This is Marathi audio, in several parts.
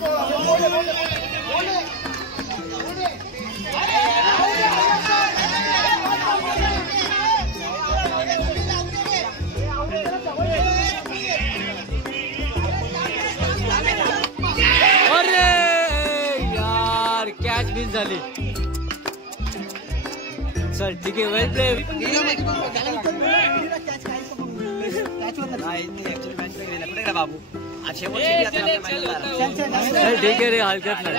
अरे यार कॅच मिस झाली. चल ठीक आहे, वेल प्ले. बाबू ठीक आहे रे, हलक्यात नाही.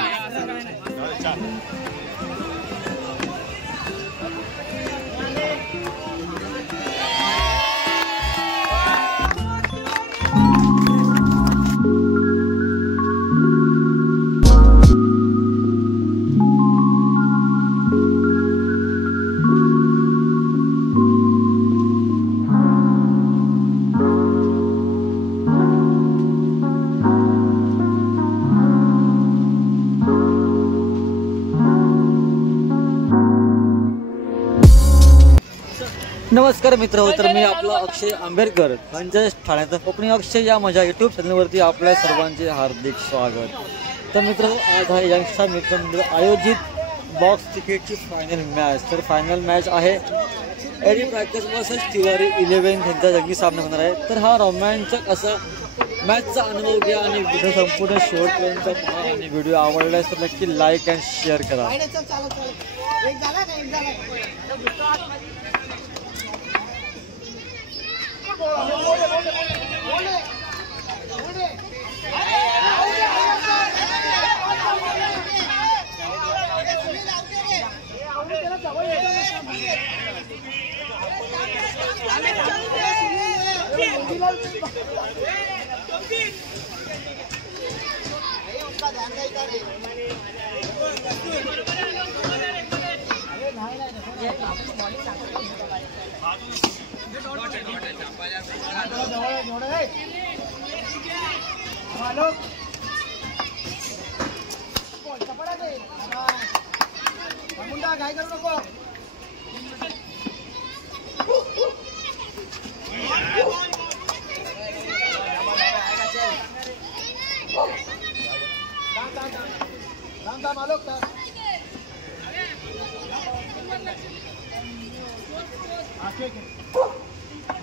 नमस्कार मित्र, तर मी आपला अक्षय आंबेडकर म्हणजेच ठाण्याचा कोकणी अक्षय या माझ्या यूट्यूब चॅनलवरती आपल्या सर्वांचे हार्दिक स्वागत. तर मित्र, आज आहे यंगस्टार मित्रमंडळ आयोजित बॉक्स क्रिकेटची फायनल मॅच. तर फायनल मॅच आहे एडी प्रॅक्टिस वर्सेस टिवारी 11 यांचा जंगी सामना होणार आहे. तर हा रोमॅन्चक असा मॅचचा अनुभव घ्या आणि व्हिडिओ संपूर्ण शेवटपर्यंत पहा. आणि व्हिडिओ आवडल्यास तर नक्की लाईक अँड शेअर करा. काय करू नको. मालक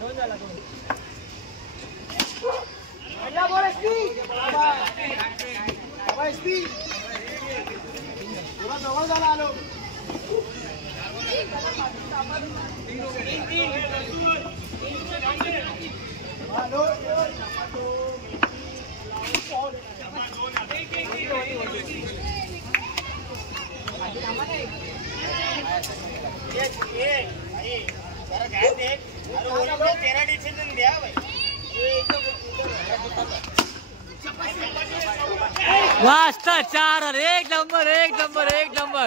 दोन झाला दोन. जवळ झाला आलो. वाजता 4 एक नंबर एक नंबर एक नंबर.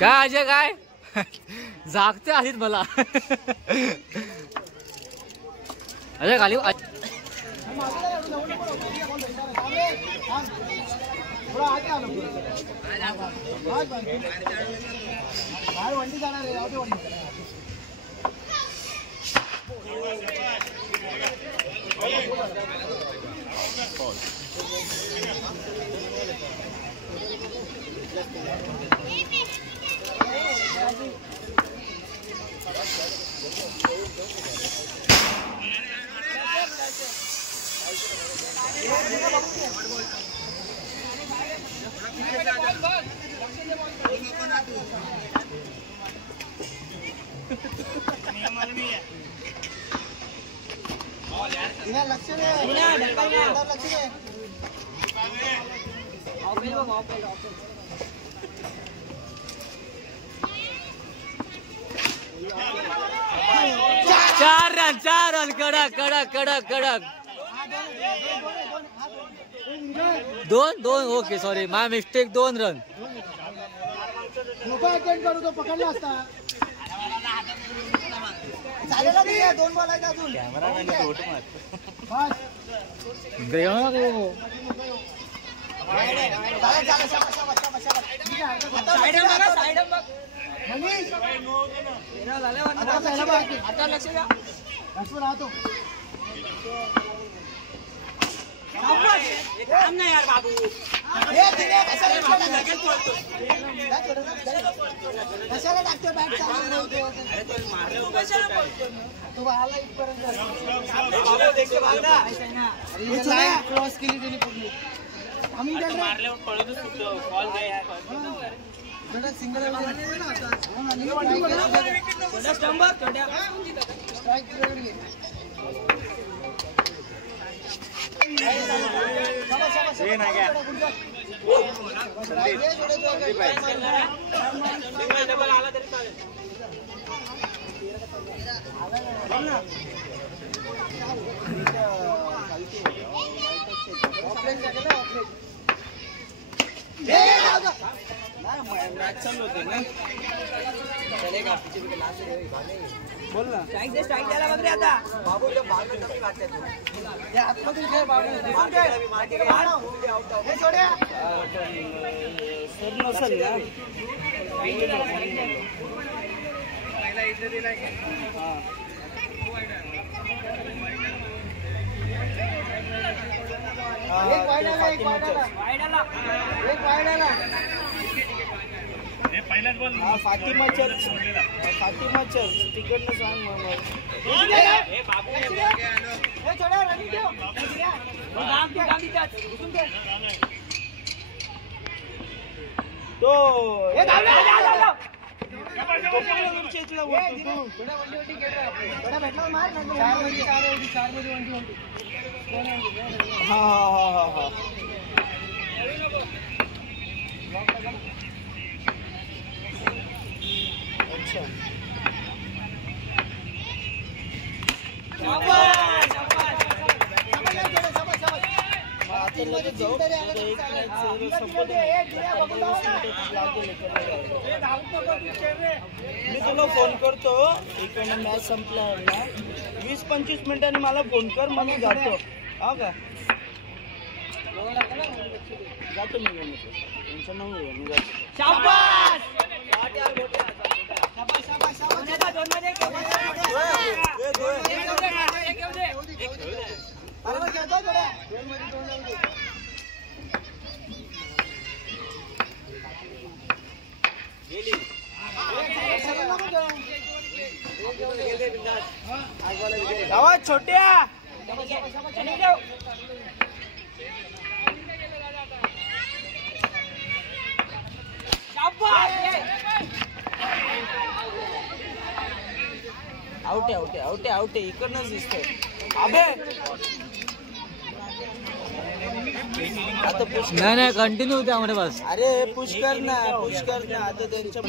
काय अजय काय जागते आहेत मला. अजय खाली वंडी जाणार आहे. लक्ष चार रन कडक कडक कडक कडक. दोन ओके सॉरी माय मिस्टेक. 2 रन. करू तो पकडला असता. दोन बॉल आहेत अजून. आता लक्ष द्या राहतो काम नाही यार बाबू कशाला टाकतो बॅट तू आला इथपर्यंत क्रॉस केली त्यांनी पडली मारल्यावर पळतच सुटतो बॉल सिंगल आला तरी चालेल बोल ना स्ट्राईक द्यायला बघ रे आता बाबू आतमधून खेळ बाबू नसेल ना फातिमा चर्च तिकडनं सांग तो अच्छा मी तुला फोन करतो इकडनं मॅच संपल्यावर ना 20-25 मिनिटांनी मला फोन कर मग मी जातो हा का जातो मी टेन्शन नको मी आवाज छोट्या आउटे इकडनंच दिसतंय अबे आता पुश नाही कंटिन्यू त्यामध्ये बस अरे पुश कर ना आता त्यांच्या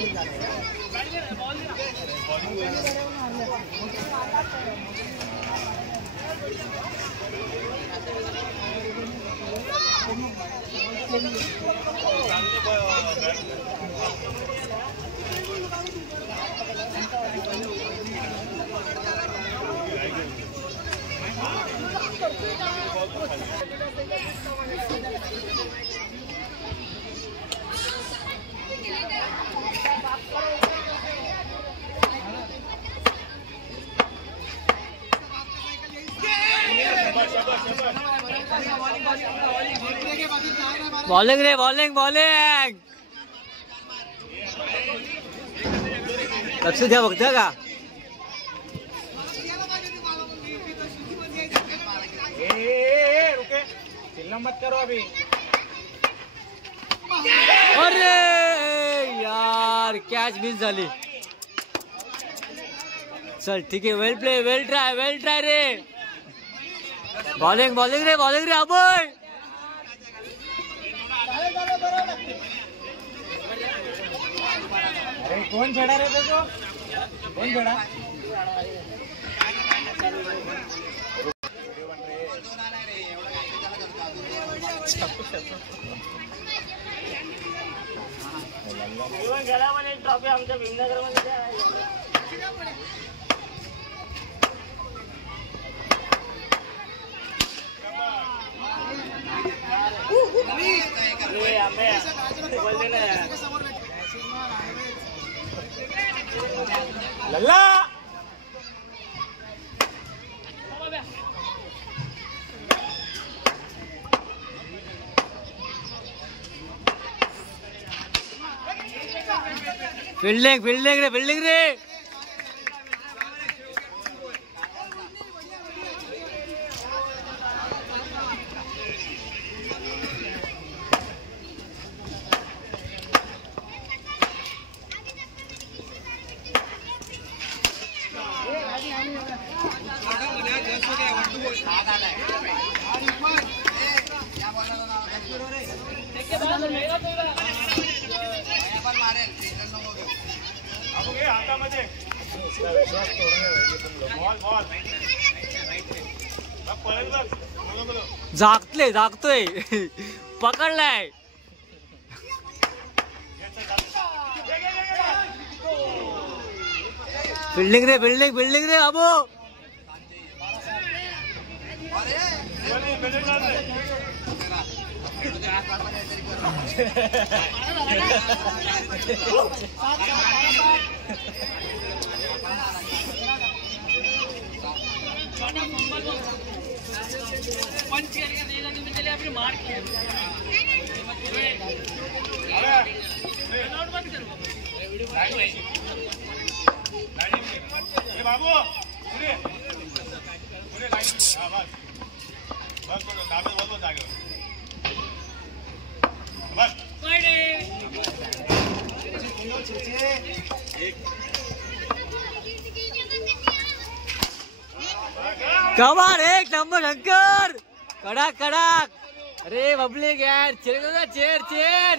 बॉलिंग रे बॉलिंग लक्ष द्या बघता का मत करो अभी अरे यार कॅच मिस झाली चल ठीक आहे वेल ट्राय रे बॉलिंग रे अबोय अरे कौन छेड़ा रे तो कौन छेड़ा ट्रॉफी आमच्या भीमनगर मध्ये लल्ला फिल्डिंग फिल्डिंग रे फिल्डिंग रे. जागतोय पकडलाय. बिल्डिंग रे बिल्डिंग बिल्डिंग रे बाबू. बाबू कमाल एक नंबर शंकर. कडाक कडाक. अरे बबली यार चेर चेर चेर.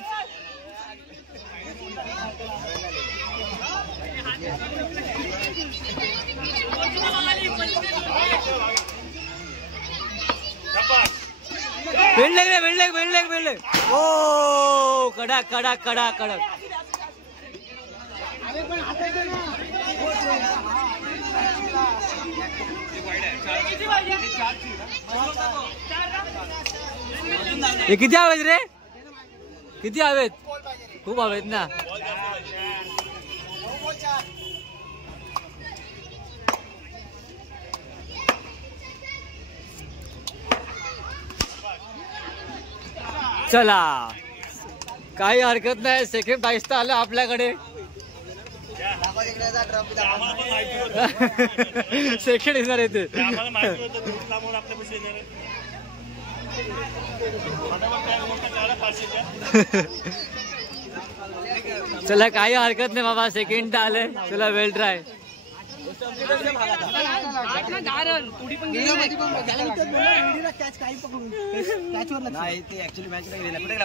बिल्डिंग रे बिल्डिंग बिल्डिंग बिल्डिंग. ओ कडाक कडाक कडाक कडाक. हे किती हवेत रे. किती हवेत. खूप हवेत ना. चला काही हरकत नाही. सेकंड प्राइज तर आलं आपल्याकडे. सेकंड येणार येते. चला काही हरकत नाही बाबा. सेकंड आले. चला वेल ट्राय.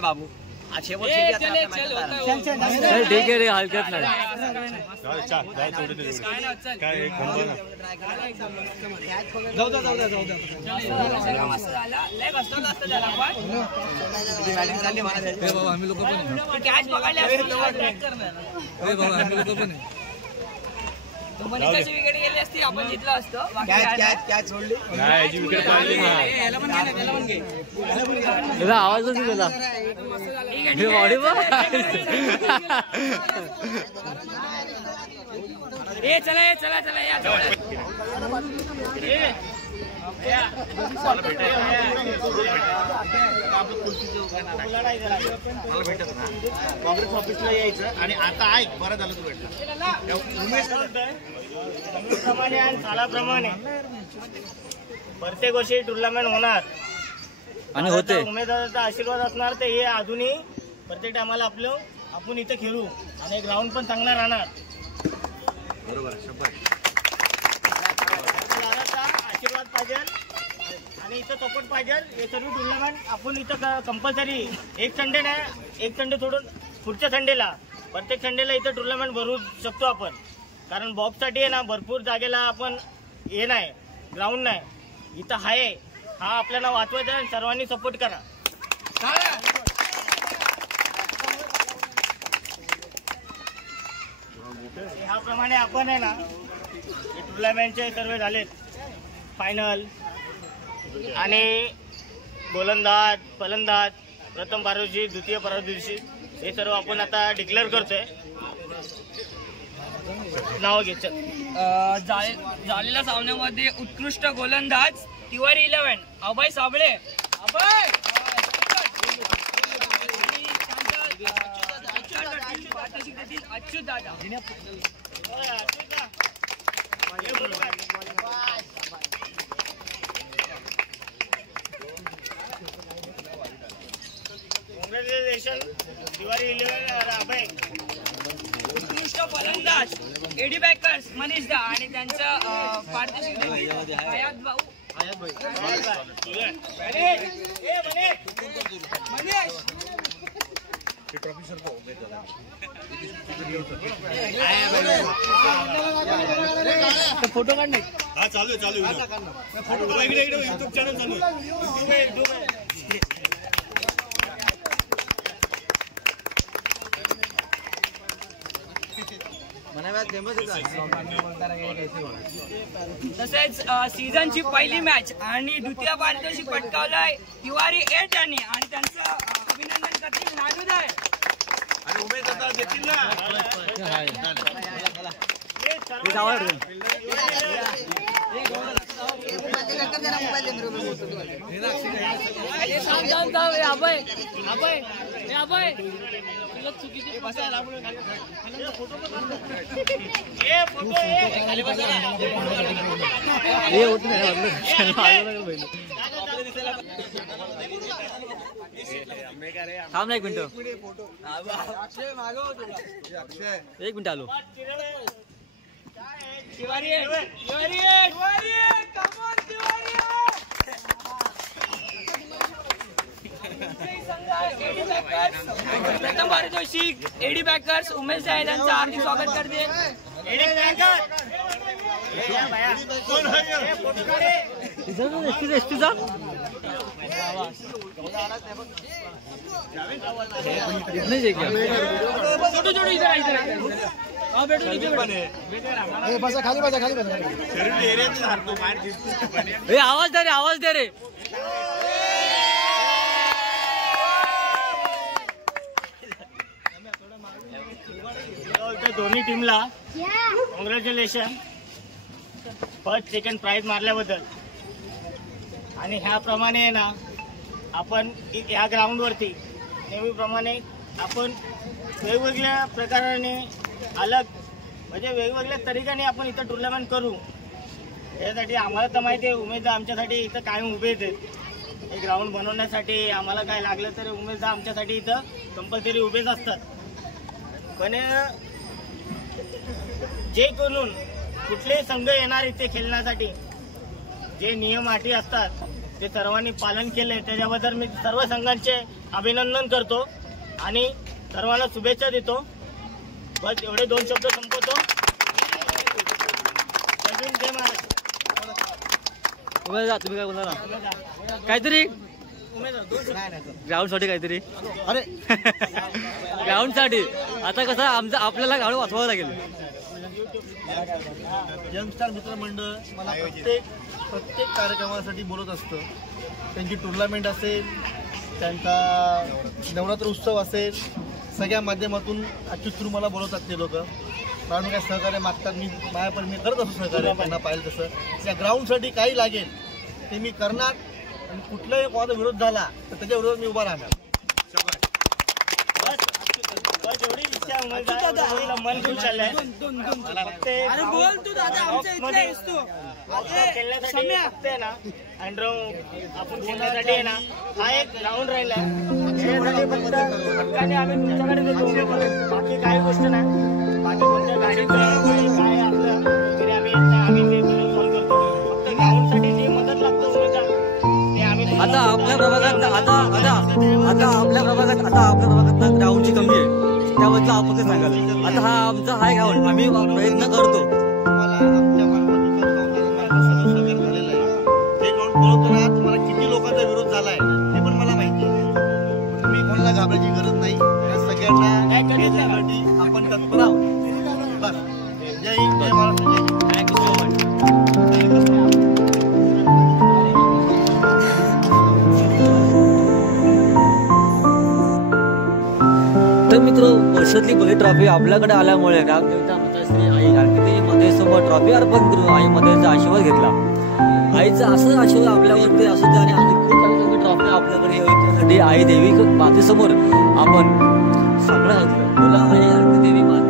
बाबू चल ठीक आहे रे हरकत नाही. आम्ही लोक पण विकेट गेली असती आपण जिंकलो असतो. आवाज दिला चला चला चला या काँग्रेस ऑफिसला यायचं आणि आता ऐक बरं झालं तू भेटला. उमेश प्रमाणे आणि सालाप्रमाणे प्रत्येक वर्षी टुर्नामेंट होणार आणि होते. उमेदवाराचा आशीर्वाद असणार. तर हे अजूनही प्रत्येक टायमाला आपण इथे खेळू आणि ग्राउंड पण चांगला राहणार. बरोबर आशीर्वाद पाहिजे आणि इथं सपोर्ट पाहिजे. हे सर्व टुर्नामेंट आपण इथं कंपल्सरी एक संडे नाही, एक संडे सोडून पुढच्या संडेला प्रत्येक संडेला इथं टुर्नामेंट भरू शकतो आपण. कारण बॉक्ससाठी आहे ना भरपूर जागेला आपण हे नाही, ग्राउंड नाही. इथं आहे हा आपल्याला वाचवायचा आणि सर्वांनी सपोर्ट करा. ह्याप्रमाणे आपण आहे ना टुर्नामेंटचे सर्व झालेत फायनल आणि गोलंदाज फलंदाज प्रथम पारदर्शी द्वितीय पारदर्शी हे सर्व आपण आता डिक्लेअर करतोय. नाव घ्यायचं. झालेल्या सामन्यामध्ये उत्कृष्ट गोलंदाज तिवारी 11 अभय साबळे. अभय अच्युत दादा. कॉंग्रॅच्युलेशन तिवारी 11 अभय. उत्कृष्ट फलंदाज एडी बॅकर्स मनीष दा आणि त्यांचा पारितोषिक हयात भाऊ. फोटो काढणे. हा चालू इकडे युट्यूब चॅनल चालू तसेच सीझनची पहिली मॅच आणि द्वितीय पारितोषिक पटकावलाय तिवारी 8 यांनी आणि त्यांचं अभिनंदन करतील नानूदाय. आणि उमेद आता देतील ना. अभय अभय अभय चुकीचे थांब ना 1 मिनिट. 1 मिनिट आलो. प्रथम पारितोषिक एडी बॅकर्स उमेश दाय यांचं हार्दिक स्वागत करते. आवाज दे रे. दोन्ही टीमला कॉंग्रॅच्युलेशन फर्स्ट सेकंड प्राइज मारल्याबद्दल. आणि ह्याप्रमाणे ना आपण ह्या ग्राउंडवरती नेहमीप्रमाणे आपण वेगवेगळ्या प्रकाराने म्हणजे वेगवेगळ्या तरीकाने आपण इथं टुर्नामेंट करू. यासाठी आम्हाला तर माहिती आहे उमेददा आमच्यासाठी इथं कायम उभे आहेत. हे ग्राउंड बनवण्यासाठी आम्हाला काय लागलं तरी उमेददा आमच्यासाठी इथं कंपल्सरी उभेच असतात. पण जे करून कुठलेही संघ येणार इथे खेळण्यासाठी जे नियम अटी असतात ते सर्वांनी पालन केले त्याच्याबद्दल मी सर्व संघांचे अभिनंदन करतो आणि सर्वांना शुभेच्छा देतो. बस एवढे 2 शब्द संपवतो. जय महाराज. तुम्ही काय बोलणार काहीतरी ग्राउंड साठी काहीतरी. अरे ग्राउंड साठी आता कसं आपल्याला ग्राउंड वाचवावं लागेल. यंगस्टार मित्रमंडळ मला प्रत्येक कार्यक्रमासाठी बोलत असतं. त्यांची टुर्नामेंट असेल, त्यांचा नवरात्र उत्सव असेल, सगळ्या माध्यमातून अच्युत थ्रू मला बोलवतात ते लोक. कारण काय सहकार्य मागतात, मी माझ्यापर्यंत मी करत असतो सहकार्य त्यांना पाहिजे तसं. या ग्राउंडसाठी काही लागेल ते मी करणार आणि कुठलाही कोणाचा विरोध झाला तर त्याच्या विरोधात मी उभा राहणार. एवढी इच्छा मन खुश झालंय. खेळण्यासाठी फक्त आहे ना अँड्रो आपण खेळण्यासाठी आहे ना हा एक ग्राउंड राहिलाय. खेळण्यासाठी फक्त हक्काने आम्ही तुमच्याकडे देतो. बाकी काही गोष्ट नाही. बाकी कोणत्या गाडीचं काय आपलं तरी आम्ही ते सॉल्व करतो. फक्त ग्राउंडसाठी जी मदत लागतो ते आम्ही आता आपल्या प्रभागात ग्राउंडची कमी आहे त्याबद्दल आपण ते सांगाल. आता हा आमचा हाय ग्राउंड आम्ही प्रयत्न करतो. तुम्हाला आमच्या मार्फत झालेलं आहे. हे ग्राउंड बोलवताना तुम्हाला किती लोकांचा विरोध झालाय हे पण मला माहिती आहे. तुम्ही कोणाला घाबरायची गरज नाही. या सगळ्यांना आपण तत्पर आहोत. बस. जय हिंद, जय महाराष्ट्र, जय हिंद. Thank you so much. तर मित्र वर्षातली पहिली ट्रॉफी आपल्याकडे आल्यामुळे रामदेवता माता श्री आई आई जानकी मातेसमोर ट्रॉफी अर्पण करून आई मातेचा आशीर्वाद घेतला. आईचा असं आशीर्वाद आपल्यावरती असू दे आणि खूप चांगली ट्रॉफी आपल्याकडे यासाठी आई देवी मातेसमोर आपण सगळं ऐकलं. बोला आई जानकी देवी माते